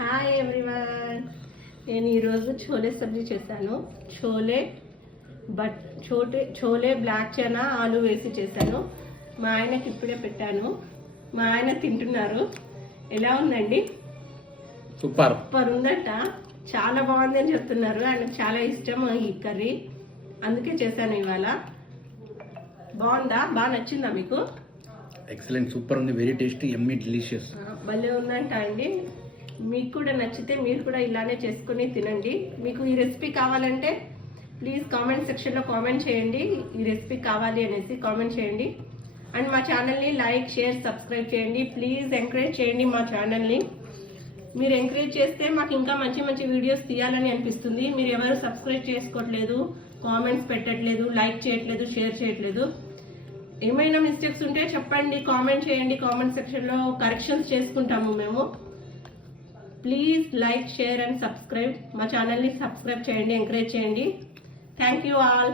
Hi everyone, నేను ఈరోజు చోలే సబ్జీ చేశాను. చోలే బ్లాక్ చనా ఆలు వేసి చేశాను. మా ఆయనకి ఇప్పుడే పెట్టాను. మా ఆయన తింటున్నారు. ఎలా ఉందండి? సూపర్ ఉందట. చాలా బాగుంది అని చెప్తున్నారు. ఆయనకు చాలా ఇష్టం ఈ కర్రీ, అందుకే చేశాను ఇవాళ. బాగుందా? బాగా నచ్చిందా మీకు? ఎక్సలెంట్, సూపర్ ఉంది. వెరీ టేస్టీ, యమ్మీ, డెలిషియస్. భలే ఉందంట అండి. మీకు కూడా నచ్చితే మీరు కూడా ఇలానే చేసుకుని తినండి. మీకు ఈ రెసిపీ కావాలంటే ప్లీజ్ కామెంట్ సెక్షన్లో కామెంట్ చేయండి. ఈ రెసిపీ కావాలి అనేసి కామెంట్ చేయండి. అండ్ మా ఛానల్ని లైక్, షేర్, సబ్స్క్రైబ్ చేయండి. ప్లీజ్ ఎంకరేజ్ చేయండి మా ఛానల్ని. మీరు ఎంకరేజ్ చేస్తే మాకు ఇంకా మంచి మంచి వీడియోస్ తీయాలని అనిపిస్తుంది. మీరు ఎవరు సబ్స్క్రైబ్ చేసుకోవట్లేదు, కామెంట్స్ పెట్టట్లేదు, లైక్ చేయట్లేదు, షేర్ చేయట్లేదు. ఏమైనా మిస్టేక్స్ ఉంటే చెప్పండి, కామెంట్ చేయండి. కామెంట్ సెక్షన్లో కరెక్షన్స్ చేసుకుంటాము మేము. Please like, share and subscribe. మా ఛానల్ని సబ్స్క్రైబ్ చేయండి, ఎంకరేజ్ చేయండి. Thank you all.